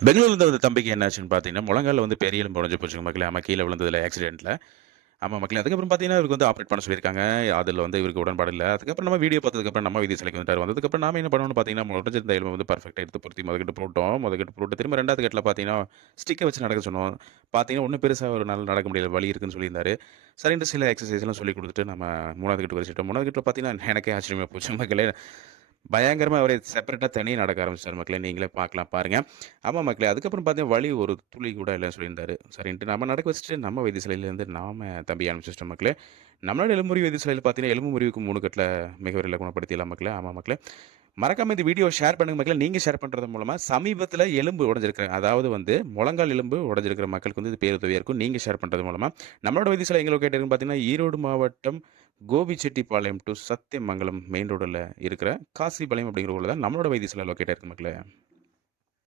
பெங்களூர்ல இருந்த தம்பிக்கு என்னாச்சுன்னு பார்த்தீங்கன்னா, முழங்கால்ல வந்து பெரிய எலும்பு உடைஞ்சு போச்சுங்க மக்களே. ஆமா கீழ விழுந்ததுல ஆக்சிடென்ட்ல. ஆமா மக்களே. அதுக்கப்புறம் பார்த்தீங்கன்னா, இவருக்கு வந்து ஆப்ரேட் பண்ண சொல்லியிருக்காங்க. அதுல வந்து இவருக்கு உடன்பாடு இல்ல. அதுக்கப்புறம் நம்ம வீடியோ பார்த்ததுக்கப்புறம் நம்ம வைத்தியசாலைக்கு வந்துட்டாரு. வந்ததுக்கப்புறம் நாம என்ன பண்ணோம்னு பார்த்தீங்கன்னா, உடைஞ்சிருந்த எலும்ப வந்து பெர்ஃபெக்ட்டா எடுத்து பொருத்தி மொதக்கட்டு போட்டோம். மொதக்கட்டு போட்டு திரும்ப 2வது கட்டுல பார்த்தீங்கன்னா, ஸ்டிக்க வச்சு நடக்க சொன்னோம். பார்த்தீங்கன்னா, ஒண்ணும் பெருசா அவருனால நடக்க முடியல. வலி இருக்குன்னு சொல்லியிருந்தாரு. சரின்ட்டு சில எக்ஸர்சைஸ்லாம் சொல்லிக் குடுத்துட்டு நம்ம 3வது கட்டுக்கு வச்சுட்டோம். 3வது கட்டுல பார்த்தீங்கன்னா, எனக்கே ஆச்சரியமா போச்சு மக்களே. பயங்கரமா அவரே செப்பரேட்டா தனியா நடக்க ஆரம்பிச்சுட்டாரு மக்களே. நீங்களே பார்க்கலாம் பாருங்க. ஆமா மக்களே. அதுக்கப்புறம் பார்த்தீங்கன்னா, வலி ஒரு துளி கூட இல்லன்னு சொல்லியிருந்தாரு. சரின்ட்டு நம்ம நடக்க வச்சுட்டு, நம்ம வைத்தியசாலையிலேருந்து நாம தம்பிய அனுப்பிச்சு வச்சுட்டோம் மக்களே. நம்மளோட எலும்பு வைத்தியசாலையில பார்த்தீங்கன்னா, எலும்பு முறிவுக்கு 3 கட்ல மிக விரைவில குணப்படுத்திடலாம் மக்களே. ஆமா மக்களே. மறக்காம இந்த வீடியோ ஷேர் பண்ணுங்க மக்களே. நீங்க ஷேர் பண்றது மூலமா சமீபத்தில எலும்பு உடைஞ்சிருக்கிற அதாவது வந்து முழங்கால் எலும்பு உடைஞ்சிருக்கிற மக்களுக்கு வந்து இது பேருதவியா இருக்கும். நீங்க ஷேர் பண்றது மூலமா. நம்மளோட வைத்தியசாலை எங்க லொகேட் இருக்குன்னு பார்த்தீங்கன்னா, ஈரோடு மாவட்டம் கோபிச்செட்டிப்பாளையம் டூ சத்தியமங்கலம் மெயின் ரோடுல இருக்கிற காசிபாளையம் அப்படிங்கிற ஊர்ல தான் நம்மளோட வைத்தியசாலை லொகேட் ஆயிருக்கு மக்களே.